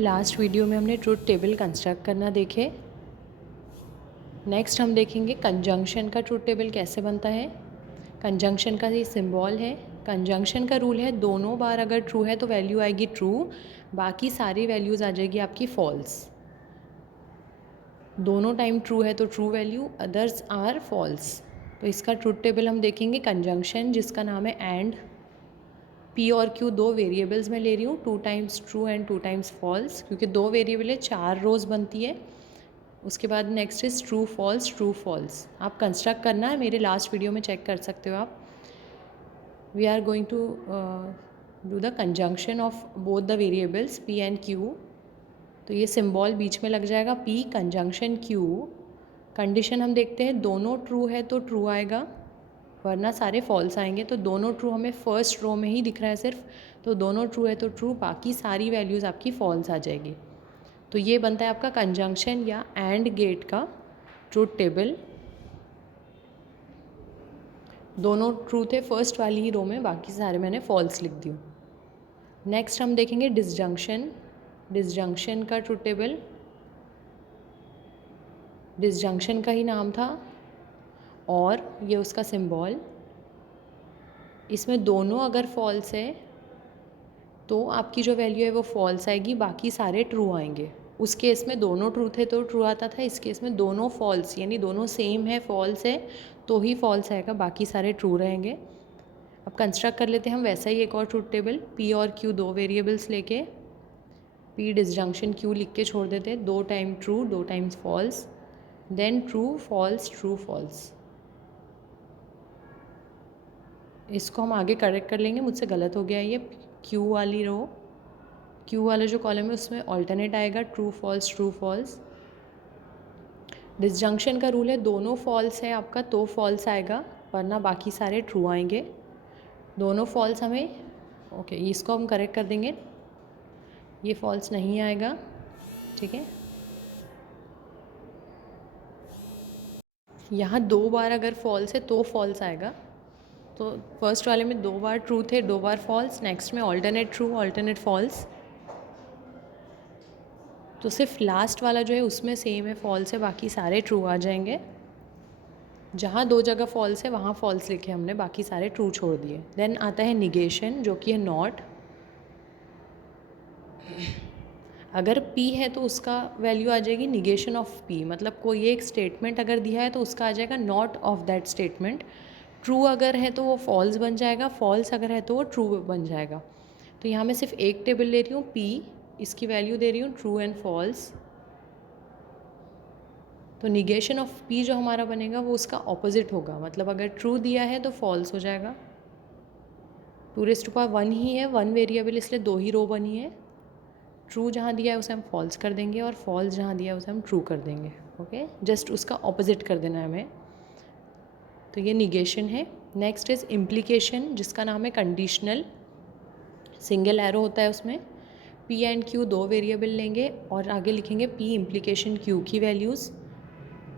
Last video में हमने truth table construct करना देखे। नेक्स्ट हम देखेंगे कंजंक्शन का ट्रुथ टेबल कैसे बनता है। कंजंक्शन का ये सिंबल है। कंजंक्शन का रूल है दोनों बार अगर ट्रू है तो वैल्यू आएगी ट्रू, बाकी सारी वैल्यूज़ आ जाएगी आपकी फॉल्स। दोनों टाइम ट्रू है तो true value, others are false. तो इसका ट्रुथ टेबल हम देखेंगे। कंजंक्शन जिसका नाम है एंड, पी और क्यू दो वेरिएबल्स में ले रही हूँ, 2 times true and 2 times false, क्योंकि दो वेरिएबल है 4 रोज़ बनती है। उसके बाद next is true false, true false. आप कंस्ट्रक्ट करना है, मेरे लास्ट वीडियो में चेक कर सकते हो आप। We are going to do the conjunction of both the variables P and Q. तो ये सिंबल बीच में लग जाएगा, पी कंजंक्शन क्यू। कंडीशन हम देखते हैं, दोनों ट्रू है तो ट्रू आएगा, वरना सारे फॉल्स आएंगे। तो दोनों ट्रू हमें फर्स्ट रो में ही दिख रहा है सिर्फ, तो दोनों ट्रू है तो ट्रू, बाकी सारी वैल्यूज़ आपकी फॉल्स आ जाएगी। तो ये बनता है आपका कंजंक्शन या एंड गेट का ट्रुथ टेबल। दोनों ट्रू थे फर्स्ट वाली ही रो में, बाकी सारे मैंने फॉल्स लिख दी। नेक्स्ट हम देखेंगे डिसजंक्शन। डिसजंक्शन का ट्रुथ टेबल, डिसजंक्शन का ही नाम था और ये उसका सिंबल। इसमें दोनों अगर फॉल्स है तो आपकी जो वैल्यू है वो फॉल्स आएगी, बाकी सारे ट्रू आएंगे। उस केस में दोनों ट्रू थे तो ट्रू आता था, इस केस में दोनों फॉल्स यानी दोनों सेम है, फॉल्स है तो ही फॉल्स आएगा, बाकी सारे ट्रू रहेंगे। अब कंस्ट्रक्ट कर लेते हैं हम वैसा ही एक और ट्रुथ टेबल। पी और क्यू दो वेरिएबल्स लेके, पी डिसजंक्शन क्यू लिख के छोड़ देते हैं, 2 time true 2 times false, then true false true false. इसको हम आगे करेक्ट कर लेंगे, मुझसे गलत हो गया ये। क्यू वाली रो, क्यू वाला जो कॉलम है उसमें ऑल्टरनेट आएगा true false true false. Disjunction का रूल है दोनों फॉल्स है आपका तो फॉल्स आएगा, वरना बाकी सारे ट्रू आएंगे। दोनों फॉल्स हमें, ओके इसको हम करेक्ट कर देंगे, ये फॉल्स नहीं आएगा, ठीक है। यहाँ 2 बार अगर फॉल्स है तो फॉल्स आएगा। तो फर्स्ट वाले में 2 बार ट्रू थे 2 बार फॉल्स, नेक्स्ट में ऑल्टरनेट ट्रू ऑल्टरनेट फॉल्स। तो सिर्फ लास्ट वाला जो है उसमें सेम है, फॉल्स है, बाकी सारे ट्रू आ जाएंगे। जहाँ 2 जगह फॉल्स है वहाँ फॉल्स लिखे हमने, बाकी सारे ट्रू छोड़ दिए। देन आता है निगेशन जो कि है नॉट। अगर P है तो उसका वैल्यू आ जाएगी निगेशन ऑफ P, मतलब कोई एक स्टेटमेंट अगर दिया है तो उसका आ जाएगा not of that statement. True अगर है तो वो फॉल्स बन जाएगा, फॉल्स अगर है तो वो ट्रू बन जाएगा। तो यहाँ मैं सिर्फ एक टेबल ले रही हूँ P, इसकी वैल्यू दे रही हूँ ट्रू एंड फॉल्स। तो निगेशन ऑफ P जो हमारा बनेगा वो उसका ऑपोजिट होगा, मतलब अगर ट्रू दिया है तो फॉल्स हो जाएगा। 2⁻1 ही है, 1 वेरिएबल इसलिए 2 ही रो बनी है। ट्रू जहाँ दिया है उसे हम फॉल्स कर देंगे और फॉल्स जहाँ दिया है उसे हम ट्रू कर देंगे, ओके। जस्ट उसका ऑपोजिट कर देना है हमें। तो ये निगेशन है। नेक्स्ट इज़ इम्प्लीकेशन जिसका नाम है कंडीशनल। सिंगल एरो होता है उसमें, P एंड Q दो वेरिएबल लेंगे और आगे लिखेंगे P इम्प्लीकेशन Q की वैल्यूज़।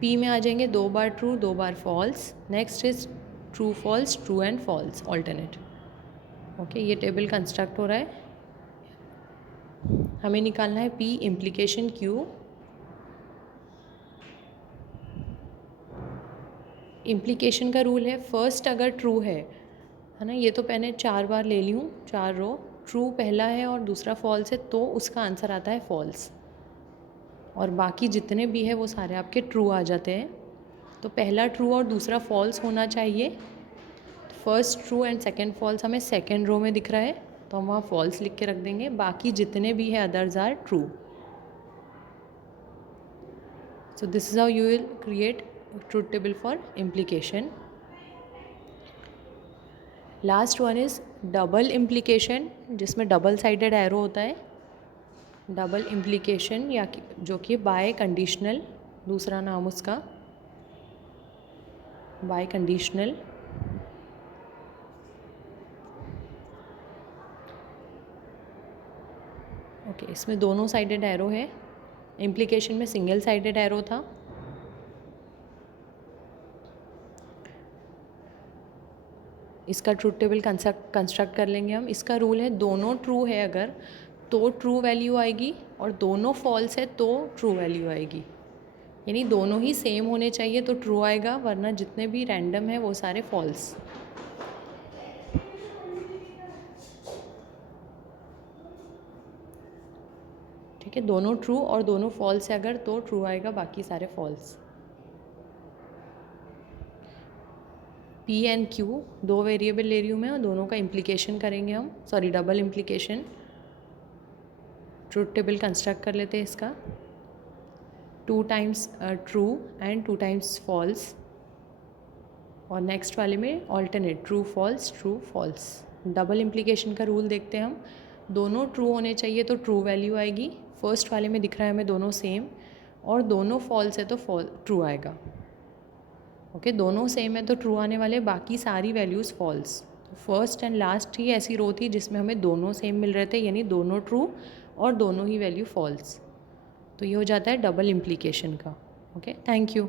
P में आ जाएंगे 2 बार ट्रू 2 बार false. Next is true false true and false alternate, okay. ये टेबल कंस्ट्रक्ट हो रहा है। हमें निकालना है P इम्प्लीकेशन Q। इम्प्लीकेशन का रूल है फर्स्ट अगर ट्रू है ना, ये तो मैंने 4 बार ले ली हूँ, 4 रो। ट्रू पहला है और दूसरा फॉल्स है तो उसका आंसर आता है फॉल्स, और बाकी जितने भी है वो सारे आपके ट्रू आ जाते हैं। तो पहला ट्रू और दूसरा फॉल्स होना चाहिए। First true and second false हमें सेकंड रो में दिख रहा है तो हम वहाँ फॉल्स लिख के रख देंगे, बाकी जितने भी है others are true. So this is how you will create a truth table for implication. Last one is double implication जिसमें डबल साइडेड एरो होता है। डबल इम्प्लीकेशन या जो कि बाय कंडीशनल, दूसरा नाम उसका बाय कंडीशनल। ओके, इसमें दोनों साइडेड एरो है। इम्प्लीकेशन में सिंगल साइडेड एरो था। इसका ट्रूथ टेबल कंस्ट्रक्ट कर लेंगे हम। इसका रूल है दोनों ट्रू है अगर तो ट्रू वैल्यू आएगी, और दोनों फॉल्स है तो ट्रू वैल्यू आएगी। यानी दोनों ही सेम होने चाहिए तो ट्रू आएगा, वरना जितने भी रैंडम है वो सारे फॉल्स। ठीक है, दोनों ट्रू और दोनों फॉल्स है अगर तो ट्रू आएगा, बाकी सारे फॉल्स। पी एंड क्यू दो वेरिएबल ले रही हूँ मैं, और दोनों का इम्प्लीकेशन करेंगे हम, sorry double implication. Truth table construct कर लेते हैं इसका। 2 times true and 2 times false, और नेक्स्ट वाले में alternate true false. Double implication का रूल देखते हैं हम। दोनों ट्रू होने चाहिए तो ट्रू वैल्यू आएगी, फर्स्ट वाले में दिख रहा है हमें दोनों सेम, और दोनों फॉल्स है तो ट्रू आएगा। ओके, दोनों सेम है तो ट्रू आने वाले, बाकी सारी values false. First and last ही ऐसी रो थी जिसमें हमें दोनों सेम मिल रहे थे, यानी दोनों ट्रू और दोनों ही वैल्यू फॉल्स। तो ये हो जाता है डबल इम्प्लीकेशन का। Okay, thank you.